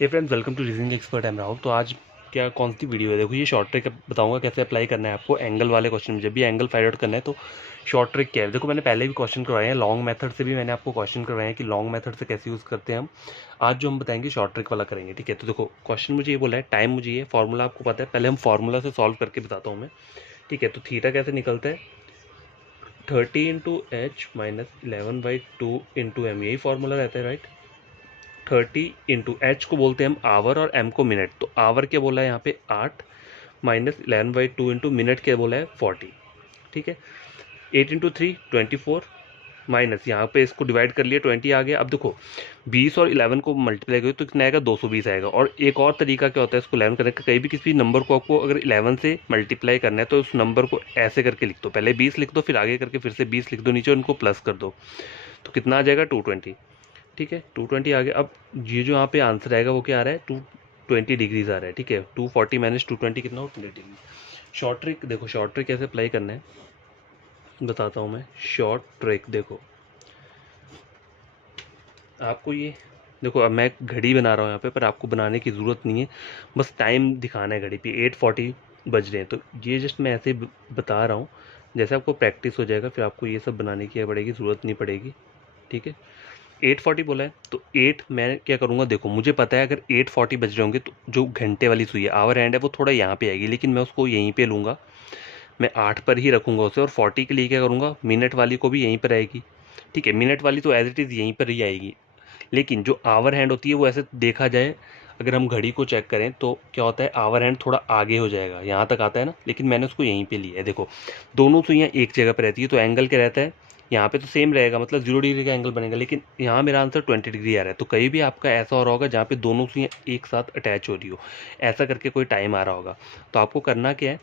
Hey friends, welcome to reasoning expert. I'm Rahul. तो आज क्या कौन सी वीडियो है? देखो, ये शॉर्ट ट्रिक बताऊंगा कैसे अप्लाई करना है आपको एंगल वाले क्वेश्चन में। जब भी एंगल फाइंड आउट करना है तो शॉर्ट ट्रिक क्या है। देखो, मैंने पहले भी क्वेश्चन करवाए हैं, लॉन्ग मेथड से भी मैंने आपको क्वेश्चन करवाए हैं कि लॉन्ग मेथड से कैसे यूज़ करते हैं हम। आज जो हम बताएंगे शॉर्ट ट्रिक वाला करेंगे, ठीक है। तो देखो, क्वेश्चन मुझे ये बोला है, टाइम मुझे ये फॉर्मूला आपको पता है, पहले हम फॉर्मूला से सॉल्व करके बताता हूँ मैं, ठीक है। तो थीटा कैसे निकलता है, 30 × H - 11/2 × M, यही फॉर्मूला रहता है, राइट। 30 × H को बोलते हैं हम आवर और M को मिनट। तो आवर क्या बोला है यहाँ पे 8 -11/2 मिनट क्या बोला है 40, ठीक है। 8 × 3 24 माइनस यहाँ पे इसको डिवाइड कर लिया 20 आ गया। अब देखो 20 और 11 को मल्टीप्लाई करो तो कितना आएगा 220 आएगा। और एक और तरीका क्या होता है इसको 11 करने का, कहीं भी किसी नंबर को आपको अगर 11 से मल्टीप्लाई करना है तो उस नंबर को ऐसे करके लिख दो, पहले 20 लिख दो, फिर आगे करके फिर से 20 लिख दो, नीचे उनको प्लस कर दो, तो कितना आ जाएगा 220, ठीक है। 220 आ गया। अब ये जो यहाँ पे आंसर आएगा वो क्या आ रहा है 220 डिग्रीज आ रहा है, ठीक है। 240 - 220 कितना हो 20 डिग्री। शॉर्ट ट्रिक देखो, शॉर्ट ट्रिक कैसे अप्लाई करना है बताता हूँ मैं। शॉर्ट ट्रिक देखो, आपको ये देखो, अब मैं घड़ी बना रहा हूँ यहाँ पे, पर आपको बनाने की ज़रूरत नहीं है, बस टाइम दिखाना है घड़ी पे 8:40 बज रहे हैं। तो ये जस्ट मैं ऐसे ही बता रहा हूँ, जैसे आपको प्रैक्टिस हो जाएगा फिर आपको ये सब बनाने की पड़ेगी, ज़रूरत नहीं पड़ेगी, ठीक है। 8:40 बोला है तो 8 मैं क्या करूँगा, देखो मुझे पता है अगर 8:40 बज रहे होंगे तो जो घंटे वाली सुई है आवर हैंड है वो थोड़ा यहाँ पे आएगी, लेकिन मैं उसको यहीं पे लूँगा, मैं 8 पर ही रखूँगा उसे। और 40 के लिए क्या करूँगा, मिनट वाली को भी यहीं पर आएगी, ठीक है। मिनट वाली तो एज इट इज़ यहीं पर ही आएगी, लेकिन जो आवर हैंड होती है वो ऐसे देखा जाए, अगर हम घड़ी को चेक करें तो क्या होता है आवर हैंड थोड़ा आगे हो जाएगा, यहाँ तक आता है ना, लेकिन मैंने उसको यहीं पे लिया है। देखो दोनों सुइयाँ एक जगह पर रहती है तो एंगल क्या रहता है, यहाँ पे तो सेम रहेगा, मतलब 0 डिग्री का एंगल बनेगा, लेकिन यहाँ मेरा आंसर 20 डिग्री आ रहा है। तो कहीं भी आपका ऐसा हो रहा होगा जहाँ पे दोनों सुइयाँ एक साथ अटैच हो रही हो, ऐसा करके कोई टाइम आ रहा होगा, तो आपको करना क्या है,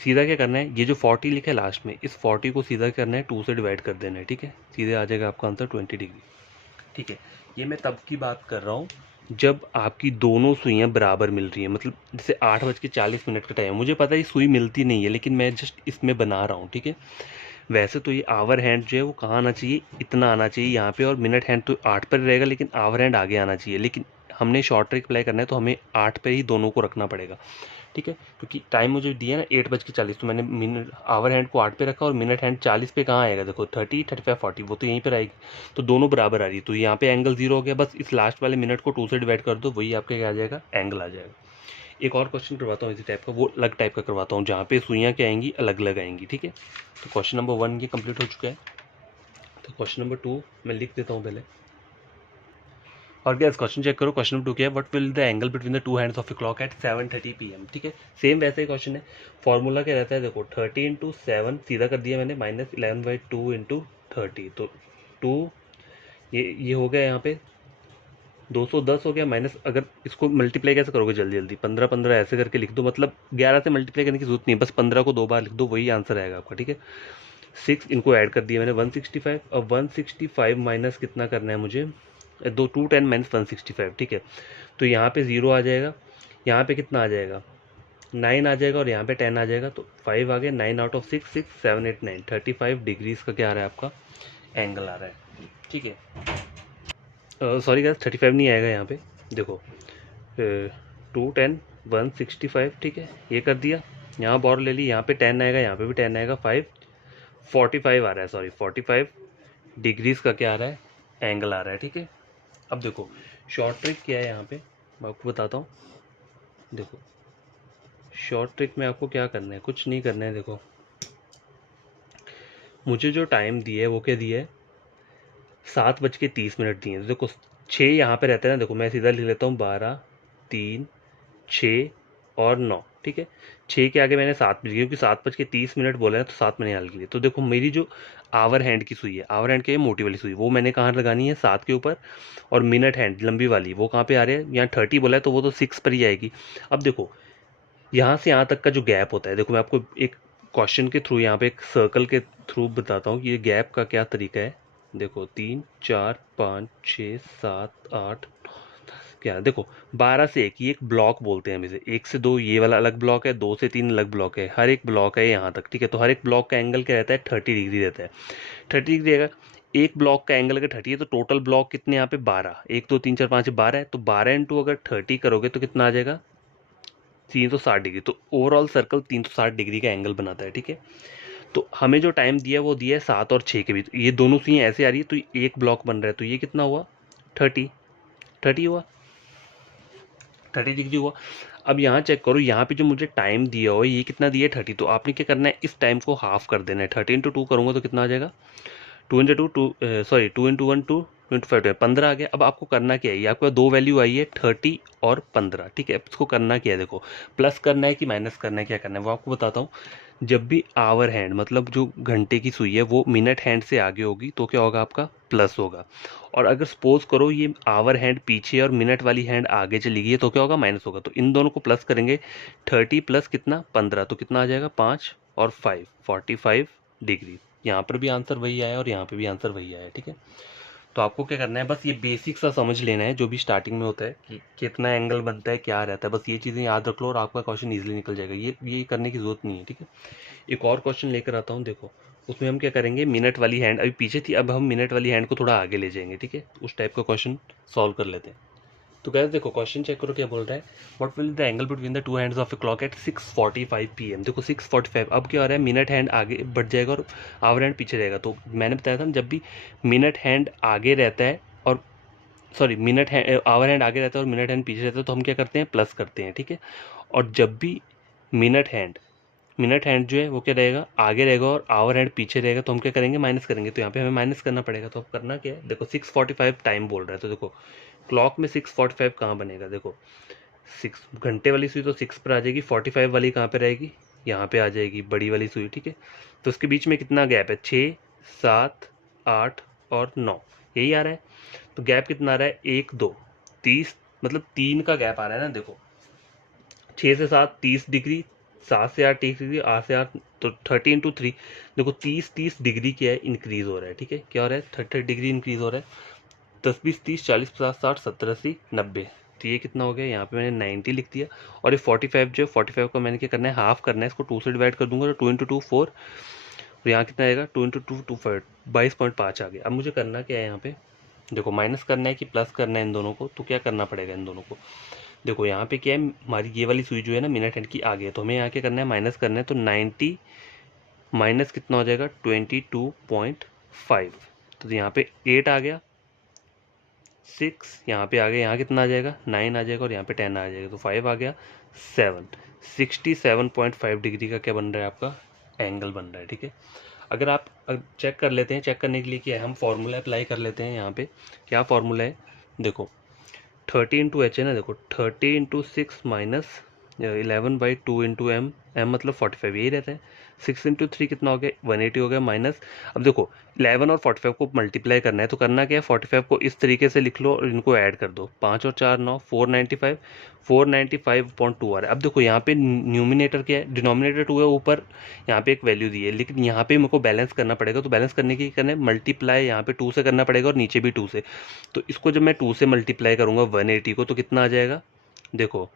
सीधा क्या करना है, ये जो 40 लिखा है लास्ट में, इस 40 को सीधा करना है 2 से डिवाइड कर देना है, ठीक है। सीधे आ जाएगा आपका आंसर 20 डिग्री, ठीक है। ये मैं तब की बात कर रहा हूँ जब आपकी दोनों सुइयाँ बराबर मिल रही हैं, मतलब जैसे 8:40 का टाइम, मुझे पता है ये सुई मिलती नहीं है, लेकिन मैं जस्ट इसमें बना रहा हूँ, ठीक है। वैसे तो ये आवर हैंड जो है वो कहाँ आना चाहिए, इतना आना चाहिए यहाँ पे, और मिनट हैंड तो 8 पर रहेगा, लेकिन आवर हैंड आगे आना चाहिए। लेकिन हमने शॉर्ट ट्रिक अप्लाई करना है तो हमें 8 पर ही दोनों को रखना पड़ेगा, ठीक है। क्योंकि टाइम मुझे दिया ना 8:40, तो मैंने मिनट आवर हैंड को 8 पे रखा और मिनट हैंड 40 पे कहाँ आएगा, देखो 30 35 40 वो तो यहीं पर आएगी, तो दोनों बराबर आ रही है, तो यहाँ पे एंगल 0 हो गया। बस इस लास्ट वाले मिनट को 2 से डिवाइड कर दो, वही आपके क्या आ जाएगा, एंगल आ जाएगा। एक और क्वेश्चन करवाता हूँ इसी टाइप का, वो अलग टाइप का करवाता हूँ जहाँ पे सुइयाँ क्या आएंगी, अलग अलग आएंगी, ठीक है। तो क्वेश्चन नंबर 1 ये कंप्लीट हो चुका है। तो क्वेश्चन नंबर 2 मैं लिख देता हूँ पहले। और क्या क्वेश्चन चेक करो, क्वेश्चन नंबर 2 क्या है, what will the angle between the two hands of a clock at 7:30 PM, ठीक है। सेम वैसे ही क्वेश्चन है, फॉर्मूला क्या रहता है, देखो 30 × 7 सीधा कर दिया मैंने, -11/2 × 30, तो 2 ये हो गया यहाँ पे 210 हो गया, माइनस अगर इसको मल्टीप्लाई कैसे करोगे जल्दी जल्दी, 15 15 ऐसे करके लिख दो, मतलब 11 से मल्टीप्लाई करने की जरूरत नहीं है, बस 15 को 2 बार लिख दो, वही आंसर आएगा आपका, ठीक है। 6 इनको ऐड कर दिया मैंने 165। अब 165 माइनस कितना करना है मुझे, 210 - 165, ठीक है। तो यहाँ पे 0 आ जाएगा, यहाँ पे कितना आ जाएगा 9 आ जाएगा, और यहाँ पे 10 आ जाएगा, तो 5 आ गया। 9 आउट ऑफ 6 6 7 8 9 35 डिग्रीज का क्या आ रहा है आपका एंगल आ रहा है, ठीक है। सॉरी गाइस, 35 नहीं आएगा यहाँ पे, देखो 210 165, ठीक है, ये कर दिया, यहाँ बॉर ले ली, यहाँ पे 10 आएगा, यहाँ पे भी 10 आएगा, 45 आ रहा है, सॉरी 45 डिग्रीज का क्या आ रहा है, एंगल आ रहा है, ठीक है। अब देखो शॉर्ट ट्रिक क्या है यहाँ पे, मैं आपको बताता हूँ। देखो शॉर्ट ट्रिक में आपको क्या करना है, कुछ नहीं करना है। देखो मुझे जो टाइम दिया है वो क्या दिया है, 7:30 दिए हैं। तो देखो 6 यहाँ पे रहता है ना, देखो मैं सीधा लिख लेता हूँ 12 3 6 और 9, ठीक है। 6 के आगे मैंने 7 लिख, क्योंकि 7:30 बोला है तो 7 मैंने डाल के लिए। तो देखो मेरी जो आवर हैंड की सुई है, आवर हैंड की मोटी वाली सुई, वो मैंने कहाँ लगानी है 7 के ऊपर, और मिनट हैंड लंबी वाली वो कहाँ पे आ रही है, यहाँ 30 बोला है तो वो तो 6 पर ही आएगी। अब देखो यहाँ से यहाँ तक का जो गैप होता है, देखो मैं आपको एक क्वेश्चन के थ्रू, यहाँ पे एक सर्कल के थ्रू बताता हूँ कि ये गैप का क्या तरीका है। देखो 3 4 5 6 7 8 क्या, देखो 12 से 1 ये एक ब्लॉक बोलते हैं हम इसे, 1 से 2 ये वाला अलग ब्लॉक है, 2 से 3 अलग ब्लॉक है, हर एक ब्लॉक है यहाँ तक, ठीक है। तो हर एक ब्लॉक का एंगल क्या रहता है 30 डिग्री रहता है, 30 डिग्री रहेगा। एक ब्लॉक का एंगल अगर 30 है तो टोटल ब्लॉक कितने यहाँ पे 12, 1 2 3 4 5 12 है, तो 12 इंटू अगर 30 करोगे तो कितना आ जाएगा 360 डिग्री। तो ओवरऑल सर्कल 360 डिग्री का एंगल बनाता है, ठीक है। तो हमें जो टाइम दिया है वो दिया है 7 और 6 के बीच, ये दोनों सुई ऐसे आ रही है तो एक ब्लॉक बन रहा है, तो ये कितना हुआ 30 हुआ, 30 डिग्री हुआ। अब यहाँ चेक करो, यहाँ पे जो मुझे टाइम दिया हो ये कितना दिया है 30, तो आपने क्या करना है इस टाइम को हाफ कर देना है। 30 इंटू 2 करूँगा तो कितना आ जाएगा 2 इंटू 2 सॉरी 2 इंटू 1 2 इंटू 5 15 आ गया। अब आपको करना क्या है, ये आपको दो वैल्यू आई है 30 और 15, ठीक है। इसको करना क्या है, देखो प्लस करना है कि माइनस करना है, क्या करना है वो आपको बताता हूँ। जब भी आवर हैंड मतलब जो घंटे की सुई है वो मिनट हैंड से आगे होगी तो क्या होगा आपका प्लस होगा, और अगर सपोज करो ये आवर हैंड पीछे और मिनट वाली हैंड आगे चली गई है तो क्या होगा माइनस होगा। तो इन दोनों को प्लस करेंगे, 30 प्लस कितना 15, तो कितना आ जाएगा 5 और 5 45 डिग्री। यहाँ पर भी आंसर वही आया और यहाँ पे भी आंसर वही आया, ठीक है। तो आपको क्या करना है, बस ये बेसिक सा समझ लेना है जो भी स्टार्टिंग में होता है कि कितना एंगल बनता है क्या रहता है, बस ये चीज़ें याद रख लो और आपका क्वेश्चन ईजिली निकल जाएगा। ये करने की जरूरत नहीं है, ठीक है। एक और क्वेश्चन लेकर आता हूँ, देखो उसमें हम क्या करेंगे, मिनट वाली हैंड अभी पीछे थी, अब हम मिनट वाली हैंड को थोड़ा आगे ले जाएंगे, ठीक है। उस टाइप का क्वेश्चन सॉल्व कर लेते हैं। तो गाइस देखो क्वेश्चन चेक करो क्या बोल रहा है, what will the angle between the two hands of a clock at 6:45 PM। देखो 6:45, अब क्या हो रहा है मिनट हैंड आगे बढ़ जाएगा और आवर हैंड पीछे रहेगा। तो मैंने बताया था जब भी मिनट हैंड आगे रहता है और sorry minute hand hour hand आगे रहता है और मिनट हैंड पीछे रहता है तो हम क्या करते हैं प्लस करते हैं, ठीक है। और जब भी मिनट हैंड जो है वो क्या रहेगा आगे रहेगा और आवर हैंड पीछे रहेगा तो हम क्या करेंगे माइनस करेंगे। तो यहाँ पे हमें माइनस करना पड़ेगा, तो अब करना क्या है, देखो 6:45 टाइम बोल रहा है तो देखो क्लॉक में 6:45 कहाँ बनेगा, देखो 6 घंटे वाली सुई तो 6 पर आ जाएगी, 45 वाली कहाँ पे रहेगी यहाँ पे आ जाएगी बड़ी वाली सुई, ठीक है। तो उसके बीच में कितना गैप है 6 7 8 और 9, यही आ रहा है। तो गैप कितना आ रहा है 1 2 30, मतलब 3 का गैप आ रहा है ना। देखो 6 से 7 30 डिग्री, 7 से 8 30 डिग्री, 8 से 8 तो 30 इंटू 3, देखो 30 डिग्री क्या है इंक्रीज हो रहा है, ठीक है। क्या हो रहा है 30 डिग्री इंक्रीज हो रहा है। 10 20 30 40 50 60 70 80 90, तो ये कितना हो गया, यहाँ पे मैंने 90 लिख दिया। और ये 45 जो है 45 को मैंने क्या करना है हाफ करना है, इसको 2 से डिवाइड कर दूंगा तो 2 इंटू 2 4, और यहाँ कितना आएगा 2 इंटू 2 2 5 22.5 आ गया। अब मुझे करना क्या है यहाँ पे, देखो माइनस करना है कि प्लस करना है इन दोनों को, तो क्या करना पड़ेगा इन दोनों को। देखो यहाँ पे क्या है हमारी ये वाली सुई जो है ना मिनट हैंड की आगे है, तो हमें यहाँ क्या करना है माइनस करना है। तो 90 माइनस कितना हो जाएगा 22.5, तो यहाँ पे 8 आ गया, 6 यहाँ पे आ गया, यहाँ कितना आ जाएगा 9 आ जाएगा और यहाँ पे 10 आ जाएगा, तो 5 आ गया 7, 67.5 डिग्री का क्या बन रहा है आपका एंगल बन रहा है, ठीक है। अगर आप चेक कर लेते हैं, चेक करने के लिए क्या है हम फार्मूला अप्लाई कर लेते हैं। यहाँ पे क्या फार्मूला है, देखो 30 इंटू एच है ना, देखो 30 into 6 minus 11/2 into M, M मतलब 45 यही रहता है। 6 इंटू 3 कितना हो गया 180 हो गया माइनस, अब देखो 11 और 45 को मल्टीप्लाई करना है तो करना क्या है 45 को इस तरीके से लिख लो और इनको ऐड कर दो, 5 और 4 9 495, 495.2 आ रहा है। अब देखो यहाँ पे न्यूमिनेटर क्या है डिनोमिनेटर 2 है, ऊपर यहाँ पे एक वैल्यू दी है, लेकिन यहाँ पे मेरे को बैलेंस करना पड़ेगा। तो बैलेंस करने की करना है मल्टीप्लाई यहाँ पे 2 से करना पड़ेगा और नीचे भी 2 से। तो इसको जब मैं 2 से मल्टीप्लाई करूँगा 180 को तो कितना आ जाएगा, देखो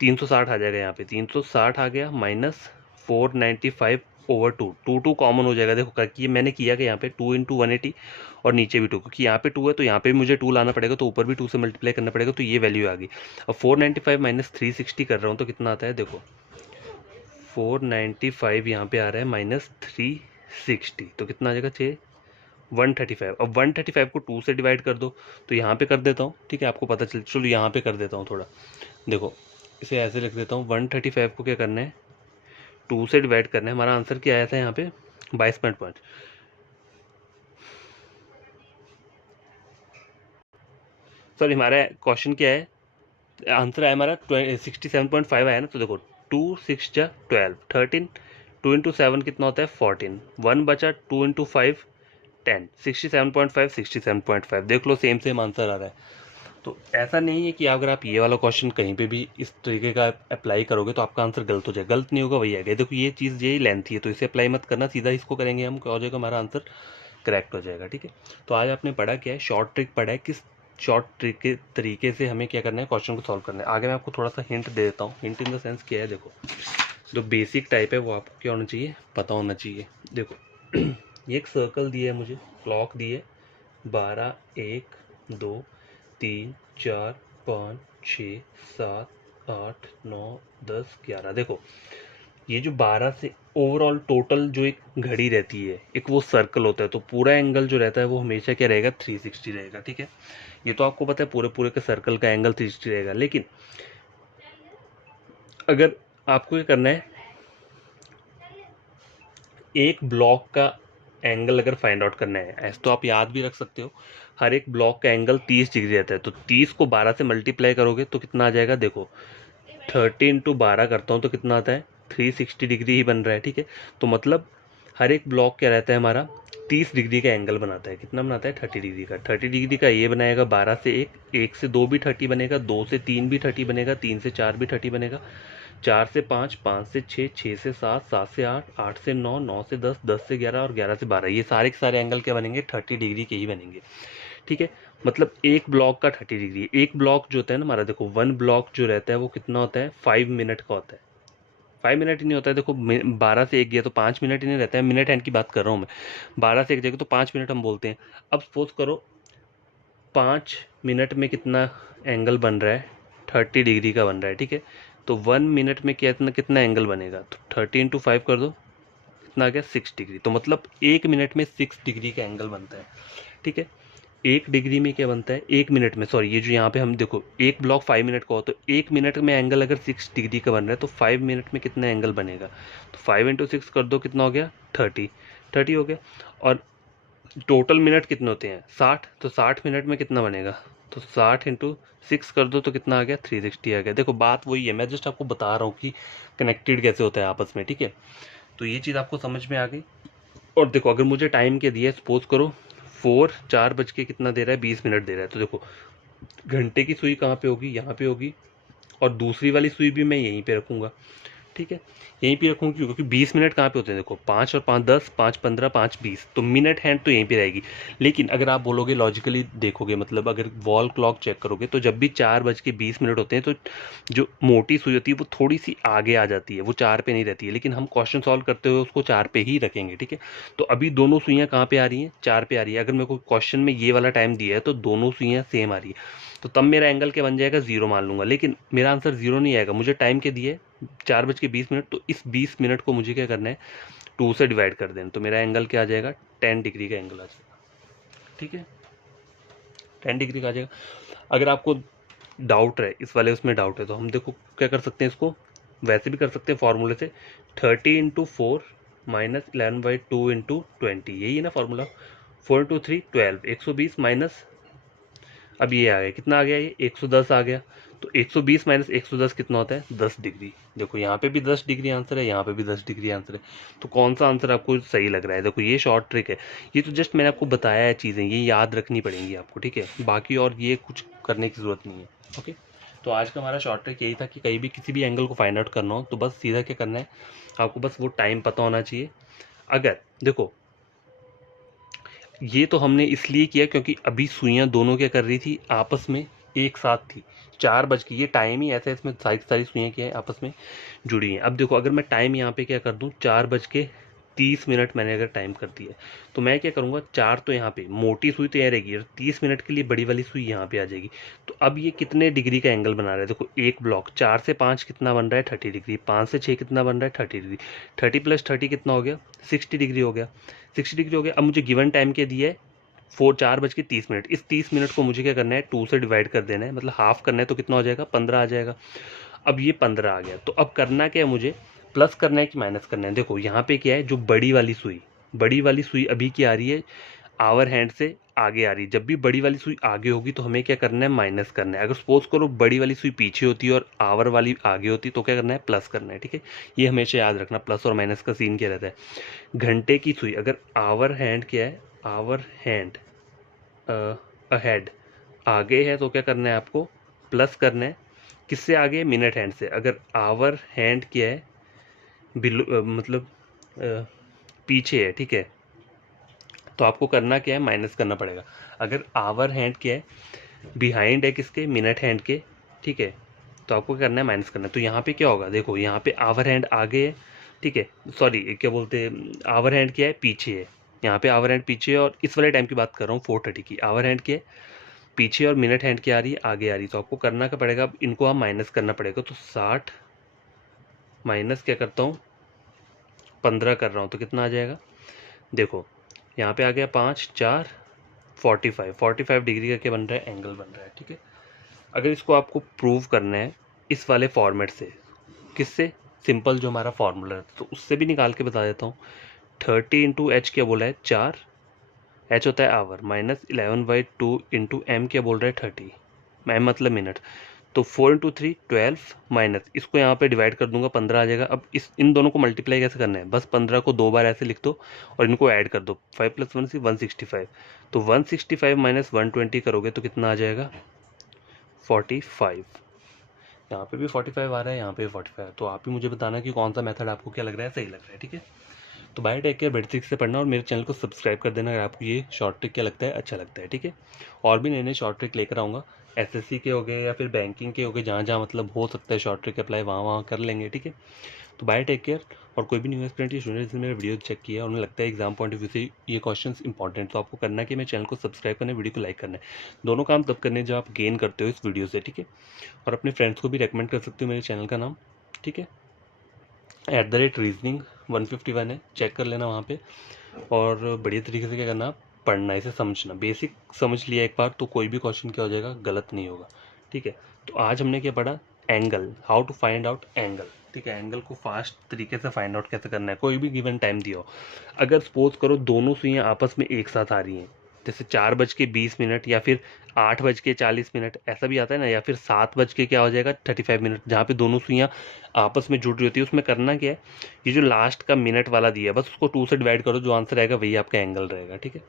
360 आ जाएगा, यहाँ पे 360 आ गया माइनस 495/2, 2 कॉमन हो जाएगा। देखो करके मैंने किया कि यहाँ पे 2 इंटू 180 और नीचे भी 2, क्योंकि यहाँ पे 2 है तो यहाँ पे भी मुझे 2 लाना पड़ेगा, तो ऊपर भी 2 से मल्टीप्लाई करना पड़ेगा, तो ये वैल्यू आ गई। अब 495 माइनस 360 कर रहा हूँ तो कितना आता है, देखो 495 यहाँ पे आ रहा है माइनस 360 तो कितना आ जाएगा 135। अब 135 को 2 से डिवाइड कर दो, तो यहाँ पे कर देता हूँ, ठीक है आपको पता चल, चलो यहाँ पे कर देता हूँ थोड़ा, देखो इसे ऐसे लिख देता हूँ। 135 को क्या करना है 2 से डिवाइड करना है। हमारा आंसर क्या आया था यहाँ पे 22.5, सॉरी हमारा क्वेश्चन क्या है, आंसर आया हमारा 67.5 आया ना। तो देखो 2 6 जा 12 13, 2 इंटू 7 कितना होता है 14, 1 बचा 2 इंटू 5 10, 67.5 67.5, देख लो सेम सेम आंसर आ रहा है। तो ऐसा नहीं है कि अगर आप ये वाला क्वेश्चन कहीं पे भी इस तरीके का अप्लाई करोगे तो आपका आंसर गलत हो जाए, गलत नहीं होगा वही आएगा। देखो ये चीज़ यही लेंथी है तो इसे अप्लाई मत करना, सीधा इसको करेंगे हम, क्या हो जाएगा हमारा आंसर करेक्ट हो जाएगा, ठीक है। तो आज आपने पढ़ा क्या है, शॉर्ट ट्रिक पढ़ा है, किस शॉर्ट ट्रिक के तरीके से हमें क्या करना है क्वेश्चन को सॉल्व करना है। आगे मैं आपको थोड़ा सा हिंट दे देता हूँ, हिंट इन द सेंस क्या है, देखो जो बेसिक टाइप है वो आपको क्या होना चाहिए पता होना चाहिए। देखो ये एक सर्कल दिया है मुझे, क्लॉक दी है 12, 1, 2, 3, 4, 5, 6, 7, 8, 9, 10, 11। देखो ये जो 12 से ओवरऑल टोटल जो एक घड़ी रहती है, एक वो सर्कल होता है, तो पूरा एंगल जो रहता है वो हमेशा क्या रहेगा, 360 रहेगा। ठीक है, ये तो आपको पता है पूरे पूरे के सर्कल का एंगल 360 रहेगा। लेकिन अगर आपको ये करना है एक ब्लॉक का एंगल अगर फाइंड आउट करना है, ऐसे तो आप याद भी रख सकते हो, हर एक ब्लॉक का एंगल 30 डिग्री रहता है। तो 30 को 12 से मल्टीप्लाई करोगे तो कितना आ जाएगा, देखो 30 इंटू 12 करता हूँ तो कितना आता है, 360 डिग्री ही बन रहा है। ठीक है, तो मतलब हर एक ब्लॉक क्या रहता है हमारा, 30 डिग्री का एंगल बनाता है। कितना बनाता है, 30 डिग्री का। 30 डिग्री का ये बनाएगा 12 से 1, 1 से 2 भी 30 बनेगा, 2 से 3 भी 30 बनेगा, 3 से 4 भी 30 बनेगा, 4 से 5, 5 से 6, 6 से 7, 7 से 8, 8 से 9, 9 से 10, 10 से 11 और 11 से 12। ये सारे के सारे एंगल क्या बनेंगे, 30 डिग्री के ही बनेंगे। ठीक है, मतलब एक ब्लॉक का 30 डिग्री। एक ब्लॉक जो होता है ना हमारा, देखो वन ब्लॉक जो रहता है वो कितना होता है, 5 मिनट का होता है। 5 मिनट ही नहीं होता है, देखो 12 से 1 गया तो 5 मिनट ही नहीं रहता है, मिनट हैंड की बात कर रहा हूँ मैं। 12 से 1 जाएगा तो 5 मिनट हम बोलते हैं। अब सपोज करो 5 मिनट में कितना एंगल बन रहा है, 30 डिग्री का बन रहा है। ठीक है, तो 1 मिनट में कितना कितना एंगल बनेगा, तो 30 इंटू 5 कर दो, कितना आ गया, 6 डिग्री। तो मतलब 1 मिनट में 6 डिग्री का एंगल बनता है। ठीक है, 1 डिग्री में क्या बनता है, 1 मिनट में, सॉरी ये जो यहाँ पे हम देखो एक ब्लॉक 5 मिनट का हो, तो 1 मिनट में एंगल अगर 6 डिग्री का बन रहा है तो 5 मिनट में कितना एंगल बनेगा, तो 5 इंटू 6 कर दो, कितना हो गया, 30, 30 हो गया। और टोटल मिनट कितने होते हैं, 60, तो 60 मिनट में कितना बनेगा, तो 60 इंटू 6 कर दो तो कितना आ गया, 360 आ गया। देखो बात वही है, मैं जस्ट आपको बता रहा हूँ कि कनेक्टेड कैसे होता है आपस में। ठीक है, तो ये चीज़ आपको समझ में आ गई। और देखो अगर मुझे टाइम के दिया है, सपोज करो 4 बज के कितना दे रहा है, 20 मिनट दे रहा है, तो देखो घंटे की सुई कहाँ पे होगी, यहाँ पे होगी, और दूसरी वाली सुई भी मैं यहीं पे रखूँगा। ठीक है, यहीं पे रखूँगी क्योंकि 20 मिनट कहाँ पे होते हैं, देखो 5 और 5 10, 5 15, 5 20, तो मिनट हैंड तो यहीं पे रहेगी। लेकिन अगर आप बोलोगे लॉजिकली देखोगे, मतलब अगर वॉल क्लॉक चेक करोगे तो जब भी 4:20 होते हैं तो जो मोटी सुई होती है वो थोड़ी सी आगे आ जाती है, वो 4 पे नहीं रहती है। लेकिन हम क्वेश्चन सॉल्व करते हुए उसको 4 पे ही रखेंगे। ठीक है, तो अभी दोनों सुइयाँ कहाँ पे आ रही हैं, 4 पे आ रही है। अगर मेरे को क्वेश्चन में ये वाला टाइम दिया है तो दोनों सुइयाँ सेम आ रही है, तो तब मेरा एंगल क्या बन जाएगा, 0 मान लूंगा। लेकिन मेरा आंसर 0 नहीं आएगा, मुझे टाइम के दिए 4:20, तो इस 20 मिनट को मुझे क्या करना है, 2 से डिवाइड कर देना, तो मेरा एंगल क्या आ जाएगा, 10 डिग्री का एंगल आ जाएगा। ठीक है, 10 डिग्री का आ जाएगा। अगर आपको डाउट है इस वाले उसमें डाउट है तो हम देखो क्या कर सकते हैं, इसको वैसे भी कर सकते हैं फॉर्मूले से, 30 इंटू 4 माइनस 11/2 इंटू 20, यही है ना फॉर्मूला, 4 इंटू 3 12, 120 माइनस, अब ये आ गया, कितना आ गया, ये 110 आ गया। तो 120 माइनस 110 कितना होता है, 10 डिग्री। देखो यहाँ पे भी 10 डिग्री आंसर है, यहाँ पे भी 10 डिग्री आंसर है। तो कौन सा आंसर आपको सही लग रहा है, देखो ये शॉर्ट ट्रिक है, ये तो जस्ट मैंने आपको बताया है चीज़ें, ये याद रखनी पड़ेंगी आपको। ठीक है, बाकी और ये कुछ करने की ज़रूरत नहीं है। ओके, तो आज का हमारा शॉर्ट ट्रिक यही था कि कहीं भी किसी भी एंगल को फाइंड आउट करना हो तो बस सीधा क्या करना है, आपको बस वो टाइम पता होना चाहिए। अगर देखो ये तो हमने इसलिए किया क्योंकि अभी सुइयां दोनों क्या कर रही थी, आपस में एक साथ थी, 4 बज के, ये टाइम ही ऐसा है, इसमें सारी सारी सुइयां क्या है, आपस में जुड़ी हैं। अब देखो अगर मैं टाइम यहाँ पे क्या कर दूँ, 4:30 मैंने अगर टाइम कर दिया तो मैं क्या करूँगा, 4 तो यहाँ पे मोटी सुई तो यहाँ रहेगी और 30 मिनट के लिए बड़ी वाली सुई यहाँ पे आ जाएगी। तो अब ये कितने डिग्री का एंगल बना रहा है, देखो एक ब्लॉक 4 से 5 कितना बन रहा है, 30 डिग्री, 5 से 6 कितना बन रहा है, 30 डिग्री, 30 प्लस 30 कितना हो गया, 60 डिग्री हो गया, 60 डिग्री हो गया। अब मुझे गिवन टाइम क्या दिया है, 4:30। इस 30 मिनट को मुझे क्या करना है, 2 से डिवाइड कर देना है, मतलब हाफ करना है, तो कितना हो जाएगा, 15 आ जाएगा। अब ये 15 आ गया, तो अब करना क्या है मुझे, प्लस करना है कि माइनस करना है। देखो यहाँ पे क्या है, जो बड़ी वाली सुई अभी क्या आ रही है, आवर हैंड से आगे आ रही है। जब भी बड़ी वाली सुई आगे होगी तो हमें क्या करना है, माइनस करना है। अगर सपोज करो बड़ी वाली सुई पीछे होती है और आवर वाली आगे होती तो क्या करना है, प्लस करना है। ठीक है, ये हमेशा याद रखना, प्लस और माइनस का सीन क्या रहता है। घंटे की सुई, अगर आवर हैंड क्या है, आवर हैंड अहेड आगे है तो क्या करना है, आपको प्लस करना है। किससे आगे, मिनट हैंड से। अगर आवर हैंड क्या है, बिलो मतलब पीछे है, ठीक है, तो आपको करना क्या है, माइनस करना पड़ेगा। अगर आवर हैंड क्या है, बिहाइंड है किसके, मिनट हैंड के, ठीक है, तो आपको करना है माइनस करना है। तो यहाँ पे क्या होगा, देखो यहाँ पे आवर हैंड आगे है, ठीक है, सॉरी क्या बोलते हैं, आवर हैंड क्या है, पीछे है, यहाँ पे आवर हैंड पीछे, और इस वाले टाइम की बात कर रहा हूँ 4:30 की। आवर हैंड के पीछे और मिनट हैंड क्या आ रही है, आगे आ रही है। तो आपको करना क्या पड़ेगा, अब इनको आप माइनस करना पड़ेगा। तो 60 माइनस क्या करता हूँ 15 कर रहा हूँ, तो कितना आ जाएगा, देखो यहाँ पे आ गया 5 4 45 डिग्री का क्या बन रहा है, एंगल बन रहा है। ठीक है, अगर इसको आपको प्रूव करना है इस वाले फॉर्मेट से, किससे, सिंपल जो हमारा फॉर्मूला है, तो उससे भी निकाल के बता देता हूँ। 30 × h क्या बोला है 4, h होता है आवर, माइनस 11/2 इंटू m क्या बोल रहा है 30, m मतलब मिनट। तो 4 × 3 12, माइनस इसको यहाँ पे डिवाइड कर दूंगा 15 आ जाएगा। अब इन दोनों को मल्टीप्लाई कैसे करना है, बस 15 को 2 बार ऐसे लिख दो और इनको ऐड कर दो, 5 + 1 = 165। तो 165 माइनस 120 करोगे तो कितना आ जाएगा 45। यहाँ पे भी 45 आ रहा है, यहाँ पे भी 45। तो आप ही मुझे बताना कि कौन सा मेथड आपको क्या लग रहा है, सही लग रहा है। ठीक है, तो bye, take care, better trick से पढ़ना और मेरे चैनल को सब्सक्राइब कर देना अगर आपको ये शॉर्ट ट्रिक क्या लगता है, अच्छा लगता है। ठीक है, और भी नए नए शॉर्ट ट्रिक लेकर आऊँगा, एसएससी के हो गए या फिर बैंकिंग के हो गए, जहाँ जहाँ मतलब हो सकता है शॉर्ट ट्रिक अप्लाई, वहाँ वहाँ कर लेंगे। ठीक है, तो बाय, टेक केयर। और कोई भी न्यू एस्पिरेंट या स्टूडेंट जिसने मेरा वीडियो चेक किया और उन्हें लगता है एग्जाम पॉइंट ऑफ व्यू से ये क्वेश्चंस इंपॉर्टेंट, तो आपको करना है कि मेरे चैनल को सब्सक्राइब करना है, वीडियो को लाइक करना है। दोनों काम तब करने जब आप गेन करते हो इस वीडियो से। ठीक है, और अपने फ्रेंड्स को भी रेकमेंड कर सकते हो मेरे चैनल का नाम। ठीक है, @रीजनिंग 151 है, चेक कर लेना वहाँ पे। और बढ़िया तरीके से क्या करना, पढ़ना, इसे समझना, बेसिक समझ लिया एक बार तो कोई भी क्वेश्चन क्या हो जाएगा, गलत नहीं होगा। ठीक है, तो आज हमने क्या पढ़ा, angle, how to find out angle. ठीक है, एंगल को फास्ट तरीके से फाइंड आउट कैसे करना है, कोई भी गिवन टाइम दिया हो। अगर सपोज करो दोनों सुइयाँ आपस में एक साथ आ रही हैं, जैसे 4:20 या फिर 8:40, ऐसा भी आता है ना, या फिर 7 क्या हो जाएगा 35, जहाँ पे दोनों सुइयाँ आपस में जुड़ रही होती है, उसमें करना क्या है, ये जो लास्ट का मिनट वाला दिया है बस उसको 2 से डिवाइड करो, जो आंसर आएगा वही आपका एंगल रहेगा। ठीक है,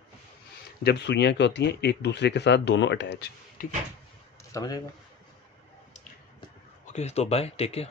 जब सुइयाँ क्या होती हैं एक दूसरे के साथ दोनों अटैच। ठीक है, समझ आएगा। ओके, तो बाय, टेक केयर।